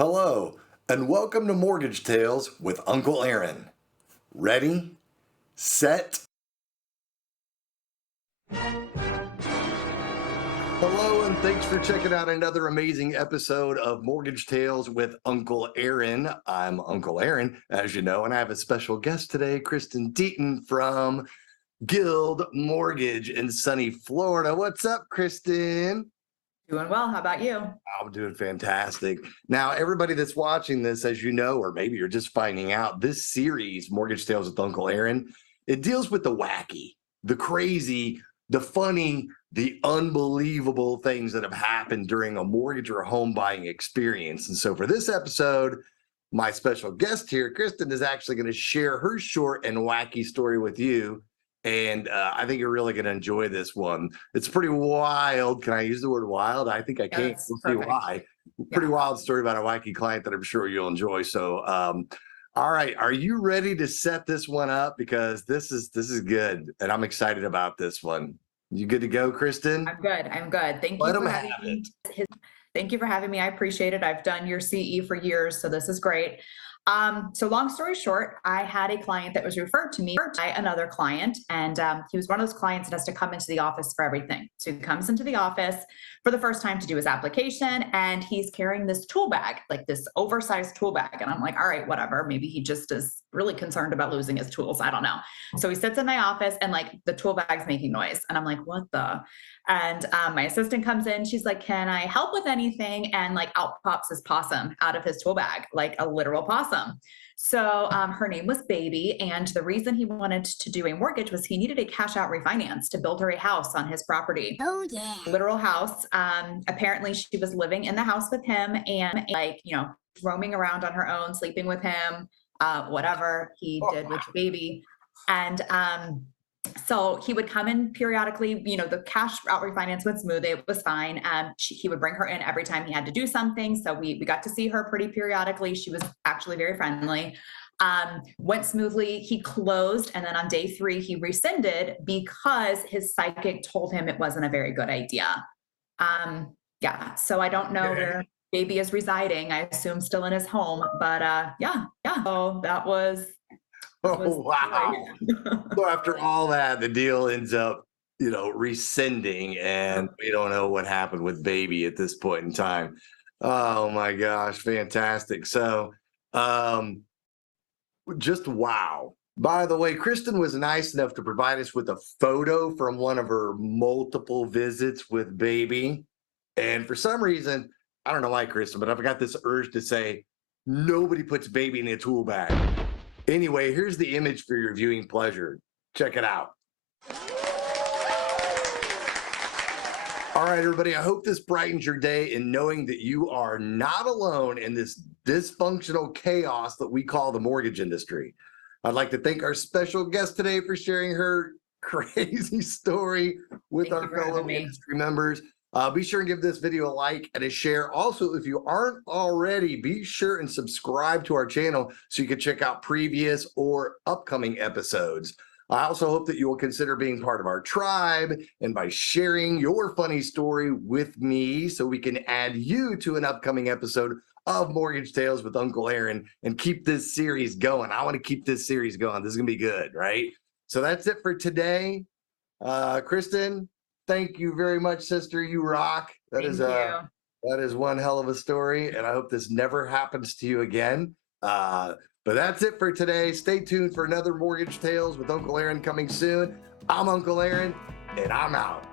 Hello, and welcome to Mortgage Tales with Uncle Aaron. Ready, set. Hello, and thanks for checking out another amazing episode of Mortgage Tales with Uncle Aaron. I'm Uncle Aaron, as you know, and I have a special guest today, Kristin Deaton from Guild Mortgage in sunny Florida. What's up, Kristen? Doing well. How about you? I'm doing fantastic. Now, everybody that's watching this, as you know, or maybe you're just finding out, this series, Mortgage Tales with Uncle Aaron, it deals with the wacky, the crazy, the funny, the unbelievable things that have happened during a mortgage or home buying experience. And so for this episode, my special guest here, Kristen, is actually going to share her short and wacky story with you. And I think you're really going to enjoy this one. It's pretty wild. Can I use the word wild? I think I can. That's We'll see perfect. why. Pretty wild story about a wacky client that I'm sure you'll enjoy. So, all right, are you ready to set this one up? Because this is good, and I'm excited about this one. You good to go, Kristen? I'm good. I'm good. Thank Let you him for have having it. me. Thank you for having me. I appreciate it. I've done your CE for years, so this is great. So long story short, I had a client that was referred to me by another client, and he was one of those clients that has to come into the office for everything. So he comes into the office for the first time to do his application, and he's carrying this tool bag, like this oversized tool bag. And I'm like, all right, whatever. Maybe he just is really concerned about losing his tools. I don't know. So he sits in my office, and like the tool bag's making noise, and I'm like, what the? And my assistant comes in. She's like, can I help with anything? And like out pops this possum out of his tool bag, like a literal possum. So her name was Baby. And the reason he wanted to do a mortgage was he needed a cash out refinance to build her a house on his property. Oh, yeah. Literal house. Apparently she was living in the house with him and like, roaming around on her own, sleeping with him, whatever he did with Baby. And so he would come in periodically, the cash out refinance went smooth. It was fine. He would bring her in every time he had to do something. So we got to see her pretty periodically. She was actually very friendly. Went smoothly. He closed. And then on day 3, he rescinded because his psychic told him it wasn't a very good idea. Yeah. So I don't know where Baby is residing. I assume still in his home, but yeah. So that was. Oh, wow. So after all that, the deal ends up, rescinding, and we don't know what happened with Baby at this point in time. Oh my gosh, fantastic. So, just wow. By the way, Kristen was nice enough to provide us with a photo from one of her multiple visits with Baby. And for some reason, I don't know why, Kristen, but I've got this urge to say, nobody puts Baby in a tool bag. Anyway, here's the image for your viewing pleasure. Check it out. All right, everybody, I hope this brightens your day in knowing that you are not alone in this dysfunctional chaos that we call the mortgage industry. I'd like to thank our special guest today for sharing her crazy story with our fellow industry members. Be sure and give this video a like and a share. Also, if you aren't already, be sure and subscribe to our channel so you can check out previous or upcoming episodes. I also hope that you will consider being part of our tribe and by sharing your funny story with me so we can add you to an upcoming episode of Mortgage Tales with Uncle Aaron and keep this series going. I want to keep this series going. This is going to be good, right? So that's it for today. Kristen, thank you very much, sister. You rock. That is one hell of a story, and I hope this never happens to you again. But that's it for today. Stay tuned for another Mortgage Tales with Uncle Aaron coming soon. I'm Uncle Aaron, and I'm out.